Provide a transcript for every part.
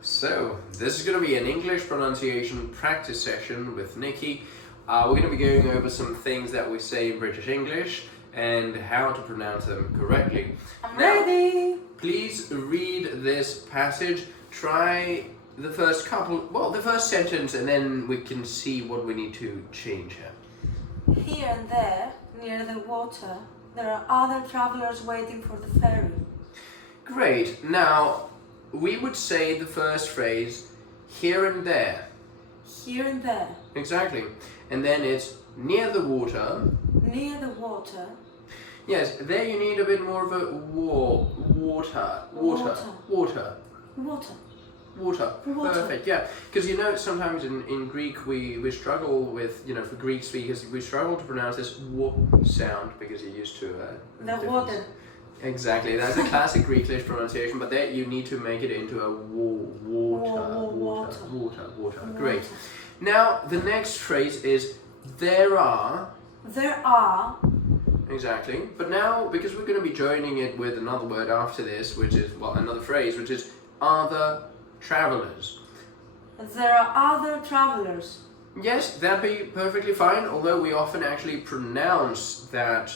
So, this is going to be an English pronunciation practice session with Nikki. We're going to be going over some things that we say in British English and how to pronounce them correctly. I'm ready! Please read this passage. Try the first the first sentence, and then we can see what we need to change here. Here and there, near the water, there are other travelers waiting for the ferry. Great. Now, we would say the first phrase, here and there. Here and there. Exactly. And then it's near the water. Near the water. Yes, there you need a bit more of a water. Perfect, yeah. Because sometimes in Greek we struggle with, for Greek speakers, we struggle to pronounce this w sound because you're used to the water. Exactly, that's a classic Greeklish pronunciation, but there you need to make it into a water. Great. Now, the next phrase is there are. There are. Exactly. But now, because we're going to be joining it with another word after this, which is, another phrase, which is other travelers. There are other travelers. Yes, that'd be perfectly fine, although we often actually pronounce that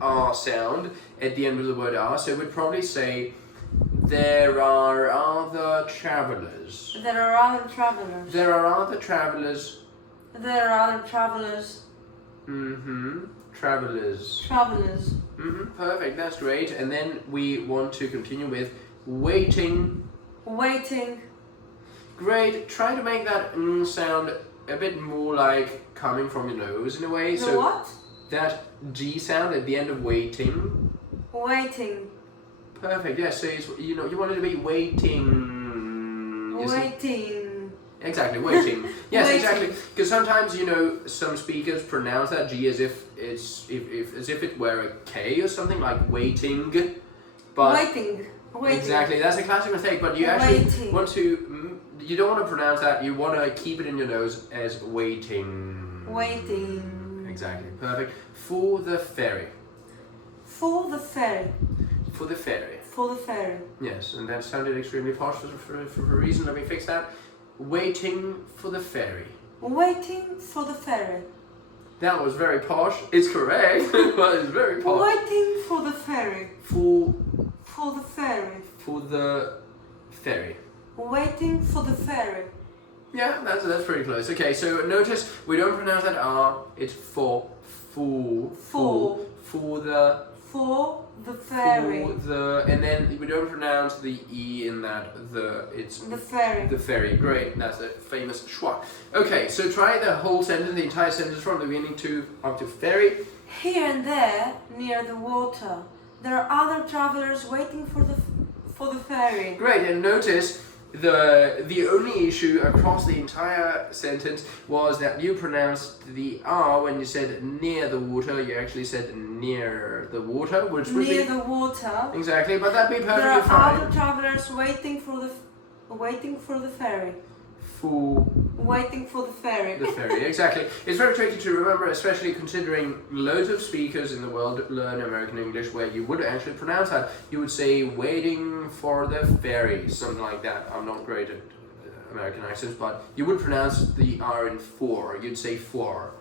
R sound at the end of the word are, so we'd probably say there are other travelers. There are other travelers. There are other travelers. There are other travelers. Travelers. Travelers. Perfect, that's great. And then we want to continue with waiting. Waiting. Great. Try to make that sound a bit more like coming from your nose in a way. The what? That G sound at the end of waiting. Waiting. Perfect. Yeah. So it's, you want it to be waiting. Waiting. Exactly. Waiting. Yes. Waiting. Exactly. Because sometimes some speakers pronounce that G as if it's as if it were a K or something, like waiting. But Waiting. Exactly. That's a classic mistake. But you actually want to. You don't want to pronounce that. You want to keep it in your nose as waiting. Waiting. Exactly. Perfect. For the ferry. For the ferry. For the ferry. For the ferry. Yes, and that sounded extremely posh for a reason. Let me fix that. Waiting for the ferry. Waiting for the ferry. That was very posh. It's correct, but it's very posh. Waiting for the ferry. For the ferry. For the ferry. Waiting for the ferry. Yeah, that's pretty close. Okay, so notice we don't pronounce that R. It's for the ferry. And then we don't pronounce the E in that it's the ferry. The ferry. Great. That's a famous schwa. Okay, so try the whole sentence, the entire sentence from the beginning to up to ferry. Here and there, near the water, there are other travelers waiting for the ferry. Great, and notice the only issue across the entire sentence was that you pronounced the R when you said near the water. You actually said near the water, which would be near the water. Exactly, but that'd be perfectly there are fine. Other travelers waiting for the ferry. Waiting for the ferry. The ferry, exactly. It's very tricky to remember, especially considering loads of speakers in the world learn American English where you would actually pronounce that. You would say waiting for the ferry, something like that. I'm not great at American accents, but you would pronounce the R in for. You'd say for.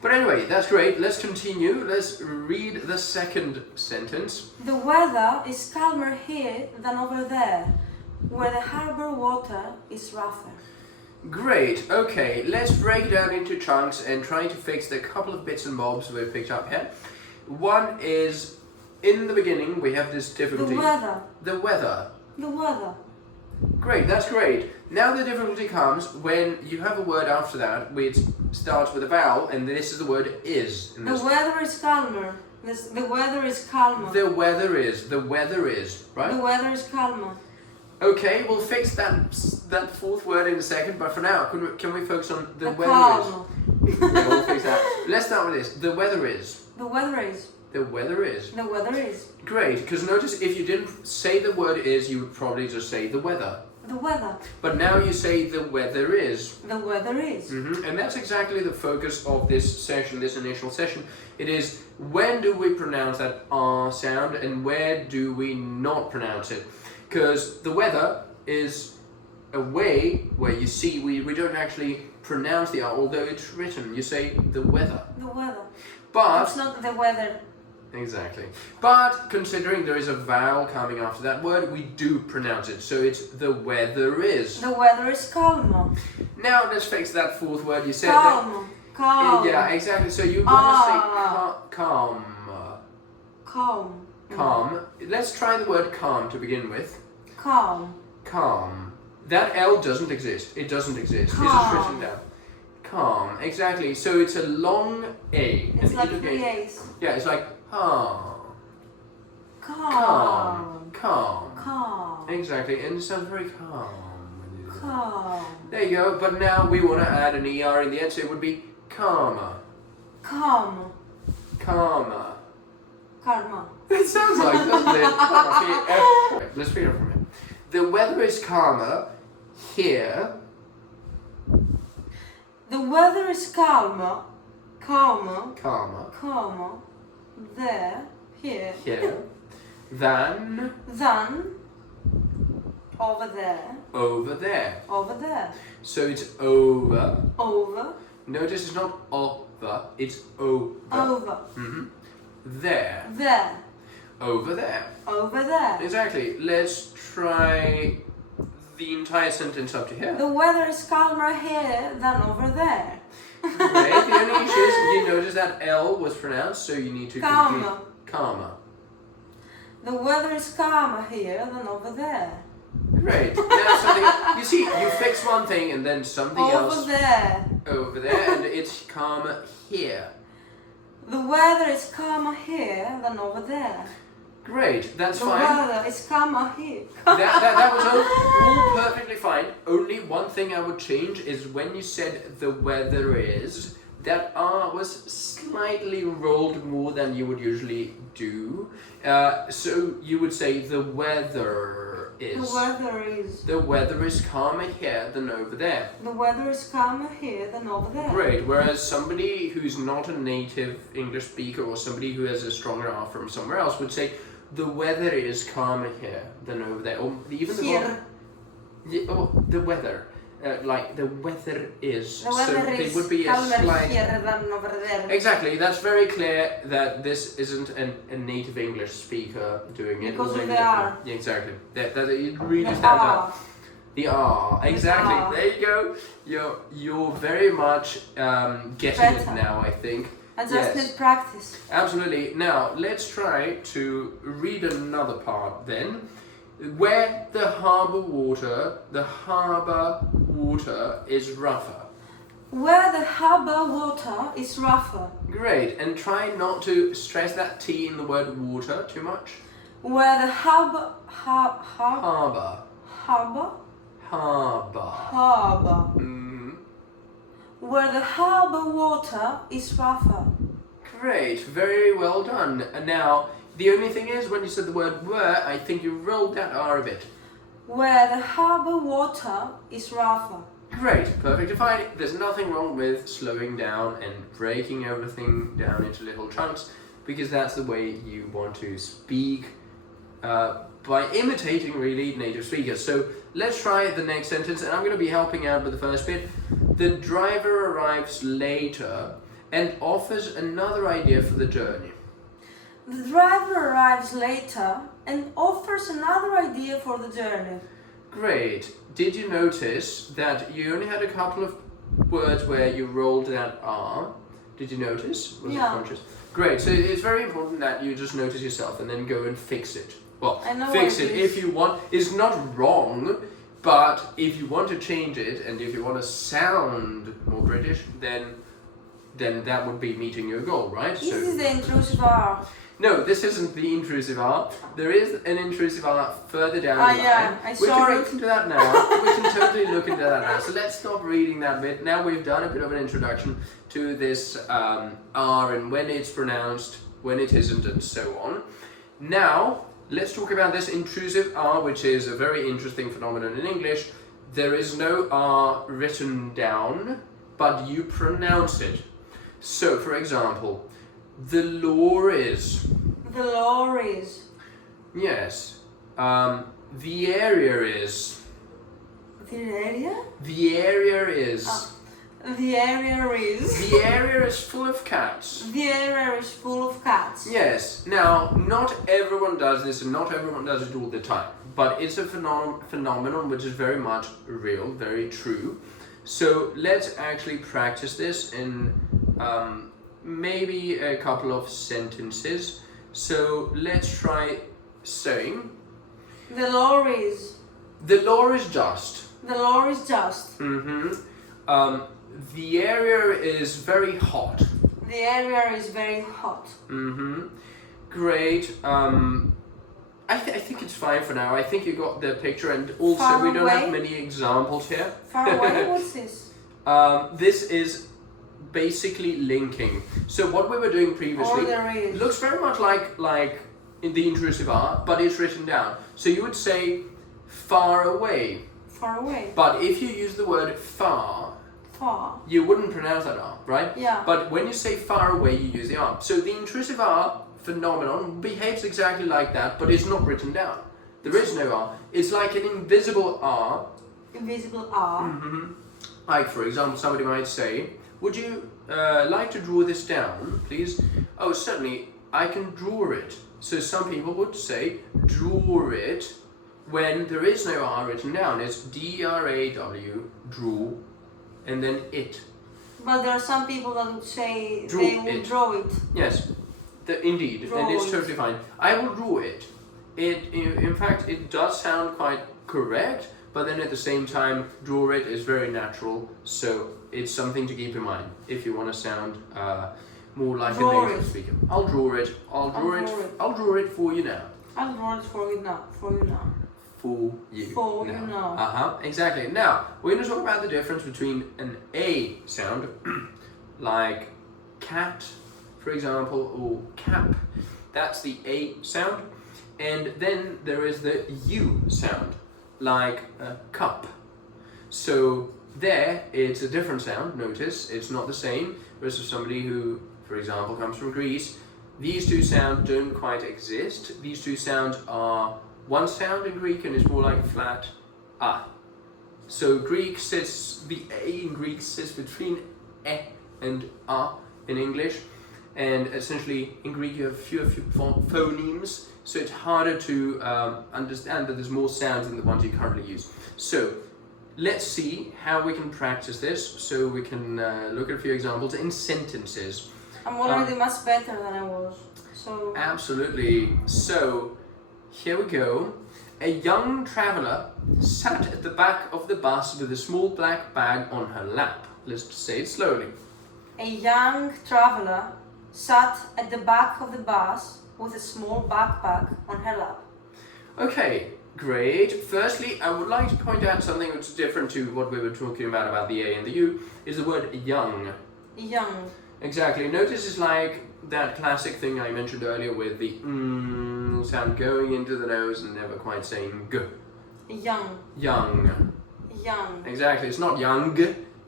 But anyway, that's great. Let's continue. Let's read the second sentence. The weather is calmer here than over there, where the harbor water is rougher. Great, okay, let's break it down into chunks and try to fix the couple of bits and bobs we've picked up here. One is, in the beginning, we have this difficulty. The weather. Great, that's great. Now the difficulty comes when you have a word after that which starts with a vowel, and this is the word is. The weather is calmer. The weather is calmer. The weather is, right? The weather is calmer. Okay, we'll fix that fourth word in a second, but for now, can we focus on the weather calm. is? Yeah, we'll fix that. Let's start with this. The weather is. The weather is. The weather is. The weather is. Great, because notice if you didn't say the word is, you would probably just say the weather. The weather. But now you say the weather is. The weather is. And that's exactly the focus of this session, this initial session. It is when do we pronounce that R sound and where do we not pronounce it? Because the weather is a way where you see we don't actually pronounce the R, although it's written. You say the weather. The weather. But It's not the weather. exactly. But considering there is a vowel coming after that word, we do pronounce it. So it's the weather is. The weather is calm. Now let's fix that fourth word you said. Calm. Calm. Yeah, exactly. So you want to say calm. Calm. Calm. Let's try the word calm to begin with. Calm. Calm. That L doesn't exist. It doesn't exist. It's just written down. Calm. Exactly. So it's a long A. It's an like elongation. 3 A's. Yeah, it's like calm. Calm. Calm. Calm. Exactly. And it sounds very calm when you do that. Calm. There you go. But now we want to add an ER in the end, so it would be calmer. Calm. Calmer. Karma. It sounds like, doesn't it? Okay, let's figure it from here. The weather is calmer here. The weather is calmer. Calmer. Calmer There. Here. here than Than. Over there. over there. Over there. So it's over. Over. Notice it's not over, it's over. Over. There. There. Over there. Over there. Exactly. Let's try the entire sentence up to here. The weather is calmer here than over there. Great. The only issue is you notice that L was pronounced, so you need to Calmer. calmer. The weather is calmer here than over there. Great. Now something. You see, you fix one thing and then something else Over there. over there, and it's calmer here. The weather is calmer here than over there. Great. That's The fine. weather is calmer here. That was all perfectly fine. Only one thing I would change is when you said the weather is, that R was slightly rolled more than you would usually do. So you would say the weather is. The weather is. The weather is calmer here than over there. The weather is calmer here than over there. Great. Whereas somebody who's not a native English speaker or somebody who has a stronger R from somewhere else would say the weather is calmer here than over there. Or even Here. the weather. Like the weather is. The weather so is there would be a calmer slight. here than over there. Exactly. That's very clear that this isn't a native English speaker doing it. Because Or of maybe the R. Yeah, exactly. That it really The stands R. out. The R. Exactly. R. There you go. You're very much getting it Better. now, I think. I just Yes. need practice. Absolutely. Now, let's try to read another part then. Where the harbour water is rougher. Where the harbour water is rougher. Great. And try not to stress that T in the word water too much. Where the harbour Harbour. harbour Harbour. harbour. Where the harbour water is rougher. Great. Very well done. And now, the only thing is, when you said the word were, I think you rolled that R a bit. Where the harbour water is rougher. Great, perfectly fine. There's nothing wrong with slowing down and breaking everything down into little chunks, because that's the way you want to speak by imitating really native speakers. So let's try the next sentence, and I'm going to be helping out with the first bit. The driver arrives later and offers another idea for the journey. The driver arrives later and offers another idea for the journey. Great. Did you notice that you only had a couple of words where you rolled that R? Did you notice? Was it conscious? Great. So it's very important that you just notice yourself and then go and fix it. Well, fix it if you want. It's not wrong, but if you want to change it and if you want to sound more British, then that would be meeting your goal, right? This is the intrusive R. No, this isn't the intrusive R. There is an intrusive R further down the line. Yeah, I We saw can it. look into that now. We can totally look into that now. So let's stop reading that bit. Now we've done a bit of an introduction to this R and when it's pronounced, when it isn't, and so on. Now, let's talk about this intrusive R, which is a very interesting phenomenon in English. There is no R written down, but you pronounce it. So, for example, the law is. The law is. Yes. The area is. The area? The area is. The area is. The area is full of cats. The area is full of cats. Yes. Now, not everyone does this, and not everyone does it all the time. But it's a phenomenon which is very much real, very true. So let's actually practice this in maybe a couple of sentences. So let's try saying. The law is. The law is just. The law is just. The area is very hot. The area is very hot. Great. I think it's fine for now. I think you got the picture, and also Far we don't away? have many examples here. Far away? What's this? This is basically linking. So what we were doing previously Or there is. looks very much like in the intrusive R, but it's written down. So you would say far away. Far away. But if you use the word far, Far. you wouldn't pronounce that R, right? Yeah. But when you say far away, you use the R. So the intrusive R phenomenon behaves exactly like that, but it's not written down. There is no R. It's like an invisible R. Invisible R. Like, for example, somebody might say, would you like to draw this down, please? Oh, certainly, I can draw it. So some people would say, draw it, when there is no R written down. It's D-R-A-W, draw, and then it. But there are some people that would say Draw they will it. draw it. Yes, indeed, Draw and it's it. totally fine. I will draw it. In fact, it does sound quite correct, but then at the same time, draw it is very natural, so it's something to keep in mind if you want to sound more like Draw a native it. speaker. I'll draw it. I'll draw it for you now. I'll draw it for you now. For you now. For you. For you now. Exactly. Now, we're going to talk about the difference between an A sound, like cat, for example, or cap. That's the A sound. And then there is the U sound, like a cup. So there, it's a different sound. Notice, it's not the same. Versus somebody who, for example, comes from Greece. These two sounds don't quite exist. These two sounds are one sound in Greek, and it's more like a flat A. So the A in Greek sits between E and A in English. And essentially, in Greek, you have fewer phonemes, so it's harder to understand that there's more sounds than the ones you currently use. So let's see how we can practice this. So we can look at a few examples in sentences. I'm already much better than I was. So. Absolutely. So here we go. A young traveler sat at the back of the bus with a small black bag on her lap. Let's say it slowly. A young traveler sat at the back of the bus with a small backpack on her lap. Okay, great. Firstly, I would like to point out something which is different to what we were talking about the A and the U, is the word young. Young. Exactly. Notice it's like that classic thing I mentioned earlier with the sound going into the nose and never quite saying g. Young. Young. Young. Exactly. It's not young,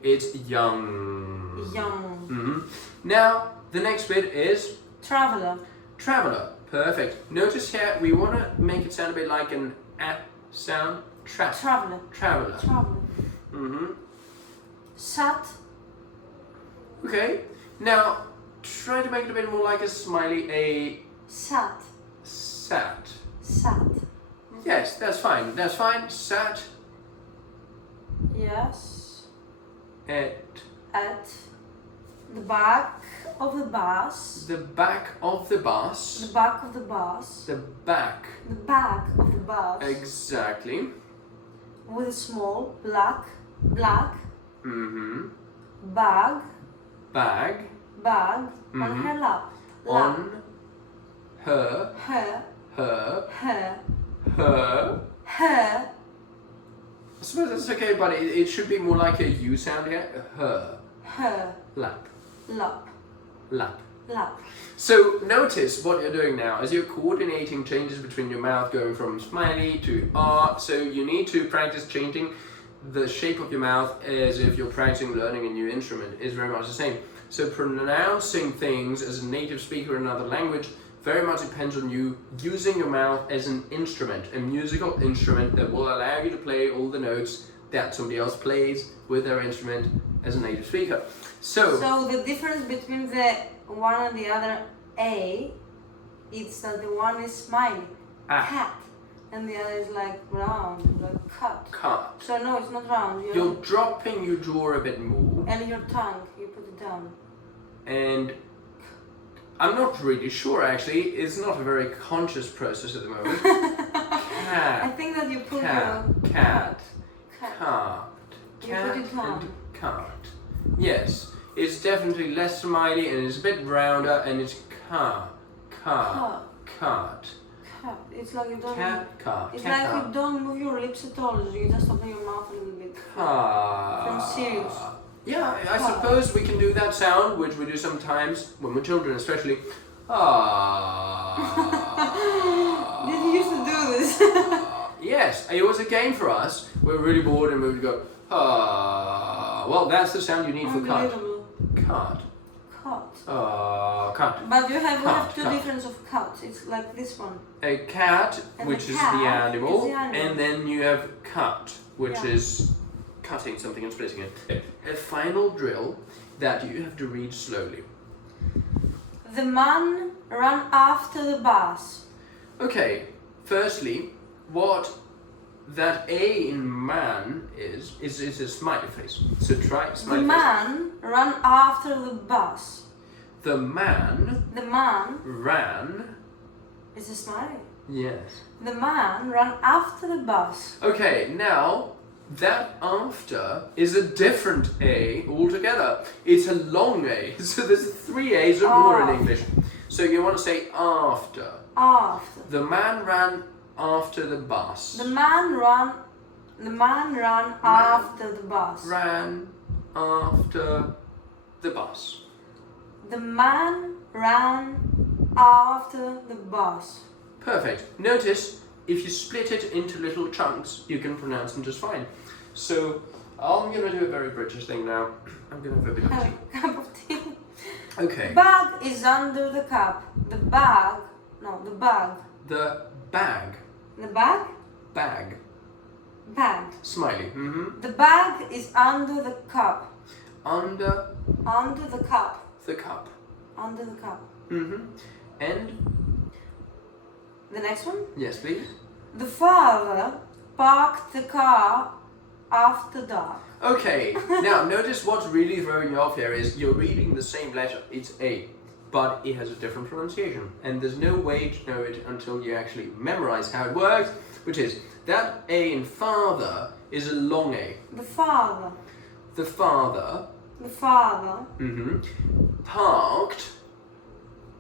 it's young. Young. Now, the next bit is Traveler. traveler. Perfect. Notice here we want to make it sound a bit like an A sound. Traveler. Traveler. Traveler. Sat. Okay. Now, try to make it a bit more like a smiley. A Sat. sat. Sat. Yes, that's fine. That's fine. Sat Yes. at At the back of the bus. the back of the bus. The back of the bus. The back. The back of the bus. Exactly. With a small black Mm-hmm. bag Bag on her lap. on her. Her. Her. Her. Her. Her. I suppose that's okay, but it should be more like a U sound here. Her. Her. Lap. Lap. Lap. Lap. So notice what you're doing now as you're coordinating changes between your mouth going from smiley to R. So you need to practice changing the shape of your mouth as if you're practicing learning a new instrument. Is very much the same. So pronouncing things as a native speaker in another language very much depends on you using your mouth as an instrument, a musical instrument that will allow you to play all the notes that somebody else plays with their instrument as a native speaker. So the difference between the one and the other A, it's that the one is smiley, cat, and the other is like round, like cut. Cut. So no, it's not round. You're dropping your jaw a bit more. And your tongue, you put it down. And I'm not really sure actually. It's not a very conscious process at the moment. Cat. I think that you put cat. your Cat. cat. Cat. You Cat put it down. and cat. Yes, it's definitely less smiley and it's a bit rounder and it's cat. Cat. Cat. Cat. It's like you don't. Cat. Cat. It's cat, like cat. you don't move your lips at all. You just open your mouth a little bit. Cat. From Sirius. Yeah, I suppose we can do that sound, which we do sometimes when we're children, especially. Ah. Did you used to do this? Yes, it was a game for us. We were really bored and we would go, ah. Well, that's the sound you need for cut. Unbelievable. Cut. Cut. Cut. But we have Cut, two cut. different of cuts. It's like this one. A cat, And which the is cat the is animal, the animal. and then you have cut, which Yeah. is cutting something and splitting it. A final drill that you have to read slowly. The man ran after the bus. Okay, firstly, what that A in man is a smiley face. So try The smiley face. man ran after the bus. The man The man ran. is a smiley. Yes. The man ran after the bus. Okay, now that after is a different A altogether. It's a long A. So there's 3 A's or more in English. So you want to say after. After. The man ran after the bus. The man ran after the bus. Ran after the bus. The man ran after the bus. Perfect. Notice if you split it into little chunks, you can pronounce them just fine. So I'm gonna do a very British thing now. I'm gonna have a bit of Have tea. a cup of tea. Okay. Bag is under the cup. The bag. No, the bag. The bag. The bag? Bag. Bag. Smiley. Mm-hmm. The bag is under the cup. Under Under the cup. the cup. Under the cup. Mm-hmm. And The next one? yes, please. The father parked the car after dark. Okay. Now notice what's really throwing you off here is you're reading the same letter. It's A, but it has a different pronunciation, and there's no way to know it until you actually memorize how it works. Which is that A in father is a long A. The father. The father. The father Mm-hmm. Parked.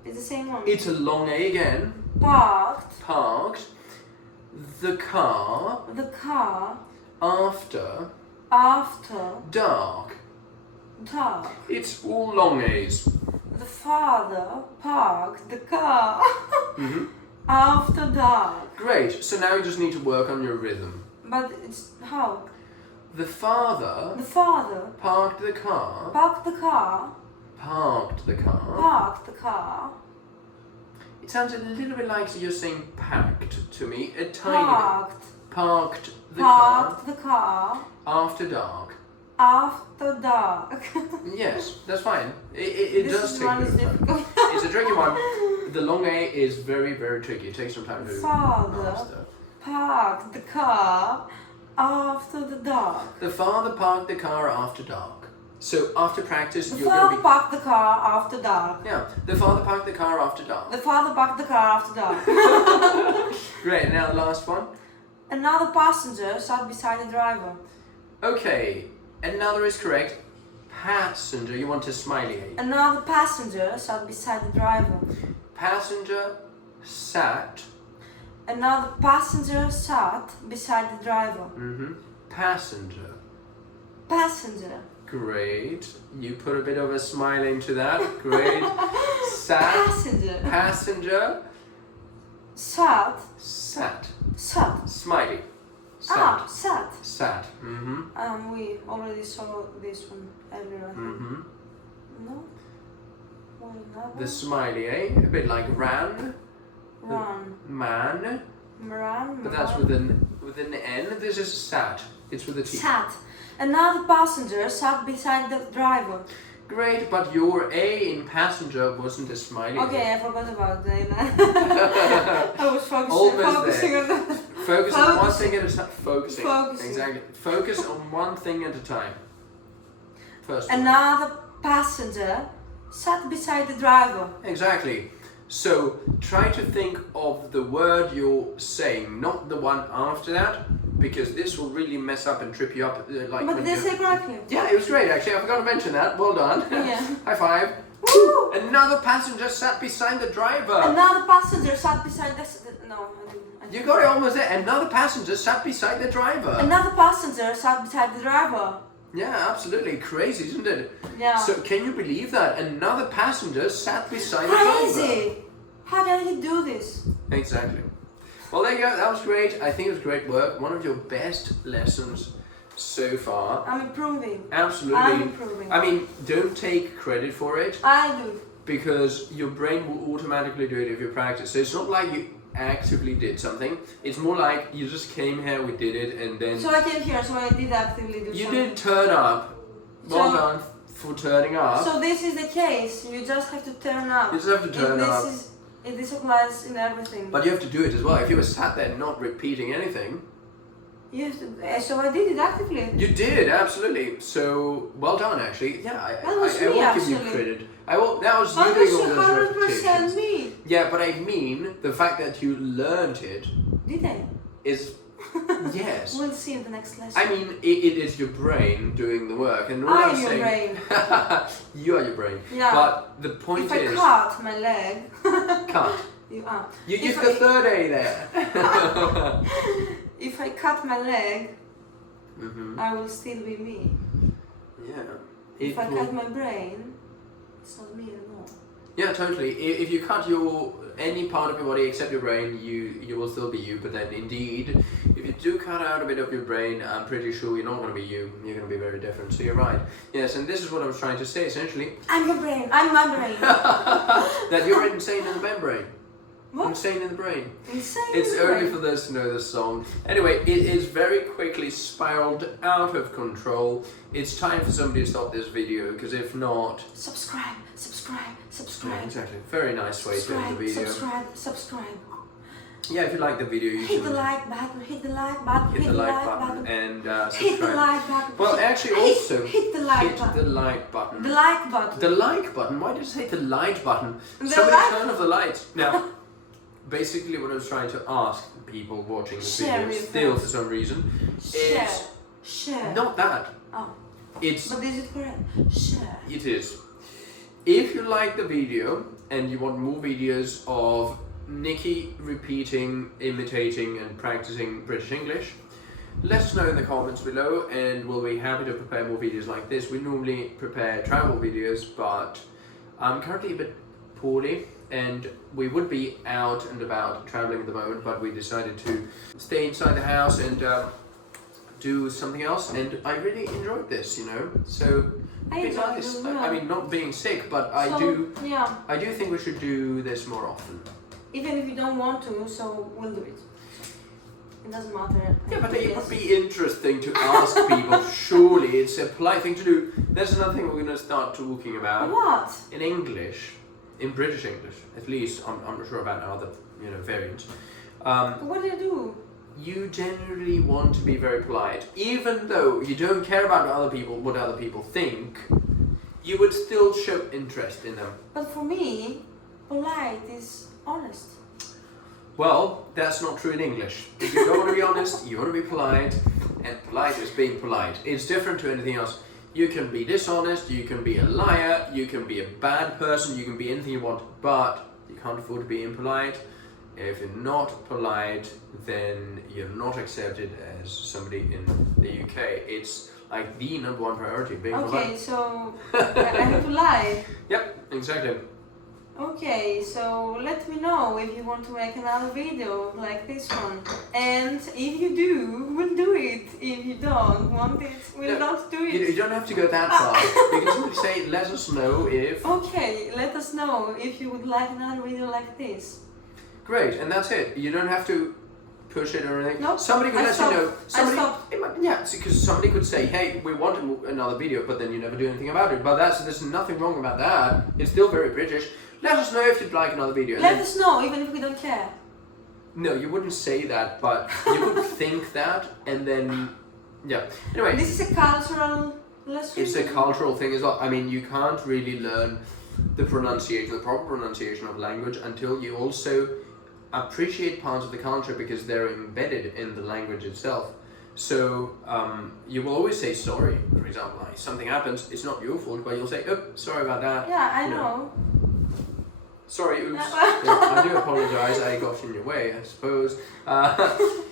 is the same one. It's a long A again. Parked Parked the car the car after after dark. dark. It's all long A's. The father parked the car Mm-hmm. after dark. Great. So now you just need to work on your rhythm. But it's how? The father The father parked the car. parked the car. Parked the car. Parked the car. It sounds a little bit like you're saying packed to me. A tiny Parked. bit. Parked the Parked the car car after dark. after dark. Yes, that's fine. It This does is take one a is bit of time. difficult. It's a tricky one. The long A is very, very tricky. It takes some time to Father master. parked the car after the dark. The father parked the car after dark. So after practice, The you're father going to parked the car after dark. be... Yeah, the father parked the car after dark. The father parked the car after dark. Great, now the last one. Another passenger sat beside the driver. Okay, another is correct. Passenger, you want a smiley A. Another passenger sat beside the driver. Passenger sat. Another passenger sat beside the driver. Mm-hmm. Passenger. Passenger. Great. You put a bit of a smile into that. Great. Sat. Passenger. Passenger. Sat. Sat. Sat. Smiley. Sat. Ah, sat. Sat. Mm-hmm. We already saw this one earlier, I think. Mm-hmm. No? What is that The one? smiley, eh? A bit like ran. Run. Man. Ran. But that's with an N. This is sat. It's with a T. Sat. Another passenger sat beside the driver. Great, but your A in passenger wasn't a smiley. Okay, I forgot about that. I was focusing on that. Focus on one thing at a time. Focusing. Focusing. Exactly. Focus on one thing at a time. First one. Another passenger sat beside the driver. Exactly. So try to think of the word you're saying, not the one after that, because this will really mess up and trip you up. But they say correctly. Yeah, it was great actually. I forgot to mention that. Well done. Yeah. High five. Woo! Another passenger sat beside the driver. Another passenger sat beside the. No, I didn't. You got it almost there. Another passenger sat beside the driver. Another passenger sat beside the driver. Yeah, absolutely. Crazy, isn't it? Yeah. So can you believe that? Another passenger sat beside the driver. Crazy! How can he do this? Exactly. Well, there you go. That was great. I think it was great work. One of your best lessons so far. I'm improving. Absolutely. I'm improving. I mean, don't take credit for it. I do. Because your brain will automatically do it if you practice. So it's not like you actively did something. It's more like you just came here, we did it, and then... So I came here, so I did actively do you something. did turn up. Well done for turning up. So this is the case. You just have to turn up. You just have to turn up. This applies in everything. But you have to do it as well. If you were sat there not repeating anything... You have to, so I did it actively. You did, absolutely. So, well done actually. Yeah, I will give you credit. That was you doing all those repetitions. 100% me. Yeah, but I mean, the fact that you learned it... Did I? Is... Yes. We'll see in the next lesson. I mean, it is your brain doing the work. And what I'm your brain. You are your brain. Yeah. But the point is... If I cut my leg... Cut. You are. You used the third A there. If I cut my leg, Mm-hmm. I will still be me. Yeah. If I cut my brain, it's not me anymore. Yeah, totally. If you cut any part of your body except your brain, you will still be you. But then, indeed, if you do cut out a bit of your brain, I'm pretty sure you're not going to be you. You're going to be very different. So you're right. Yes, and this is what I was trying to say. Essentially, I'm your brain. I'm my brain. that you're insane in the membrane. What? Insane in the brain. Insane. It's in the only brain. for those to know this song. Anyway, it is very quickly spiraled out of control. It's time for somebody to stop this video, because if not... Subscribe. Yeah, exactly. Very nice way to end the video. Subscribe. Yeah, if you like the video, you Hit can... the like button, hit the like button, hit the like button and subscribe. Hit the like button. Well, actually also... Hit the like hit button. the like button. The like button. The like button? Why did you say the light button? The Somebody like- turn off the lights. Now, basically what I was trying to ask people watching this Share video with still us. for some reason Share. is... Share. Not that. Oh. It's... But is it correct? Share. It is. If you like the video and you want more videos of Nikki repeating, imitating and practicing British English, let us know in the comments below and we'll be happy to prepare more videos like this. We normally prepare travel videos, but I'm currently a bit poorly and we would be out and about traveling at the moment, but we decided to stay inside the house and do something else, and I really enjoyed this, you know. So I it's enjoyed nice. it as well. I mean, not being sick, but I Yeah. do think we should do this more often. Even if you don't want to, so we'll do it. It doesn't matter. Yeah, but it would be interesting to ask people. Surely it's a polite thing to do. There's another thing we're going to start talking about. What? In English, in British English, at least. I'm not sure about other, variants. What do you do? You generally want to be very polite, even though you don't care about what other people think. You would still show interest in them. But for me, polite is honest. Well, that's not true in English. If you don't want to be honest, you want to be polite, and polite is being polite. It's different to anything else. You can be dishonest, you can be a liar, you can be a bad person, you can be anything you want, but you can't afford to be impolite. If you're not polite, then you're not accepted as somebody in the UK. It's like the #1 priority, being polite. Okay, so I have to lie. Yep, exactly. Okay, so let me know if you want to make another video like this one. And if you do, we'll do it. If you don't want it, we'll not do it. You don't have to go that far. You can simply say, let us know if... Okay, let us know if you would like another video like this. Great, and that's it. You don't have to push it or anything. No, Somebody could I let you know. stopped. Somebody, I stopped. because somebody could say, hey, we want another video, but then you never do anything about it. But there's nothing wrong about that. It's still very British. Let us know if you'd like another video. Let us know, even if we don't care. No, you wouldn't say that, but you would think that, and then, yeah. Anyway. This is a cultural lesson. It's a cultural thing as well. I mean, you can't really learn the proper pronunciation of language until you also appreciate parts of the culture because they're embedded in the language itself. So you will always say sorry, for example. Like something happens, it's not your fault, but you'll say, oh, sorry about that. Yeah, I know. Sorry, oops. Yeah, I do apologize, I got in your way, I suppose.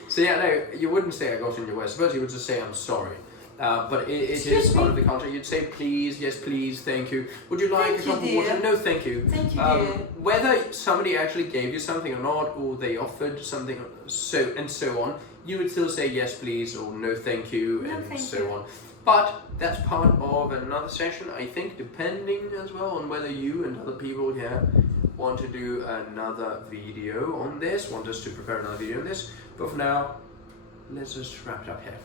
So yeah, no, you wouldn't say I got in your way. I suppose you would just say I'm sorry. But it is part of the culture. You'd say please, yes please, thank you. Would you like a cup of water? No, thank you. Thank you, dear. Whether somebody actually gave you something or not, or they offered something, so on, you would still say yes please or no thank you, No, and thank so you. on. But that's part of another session, I think, depending as well on whether you and other people here want to do another video on this, want us to prepare another video on this. But for now, let's just wrap it up here.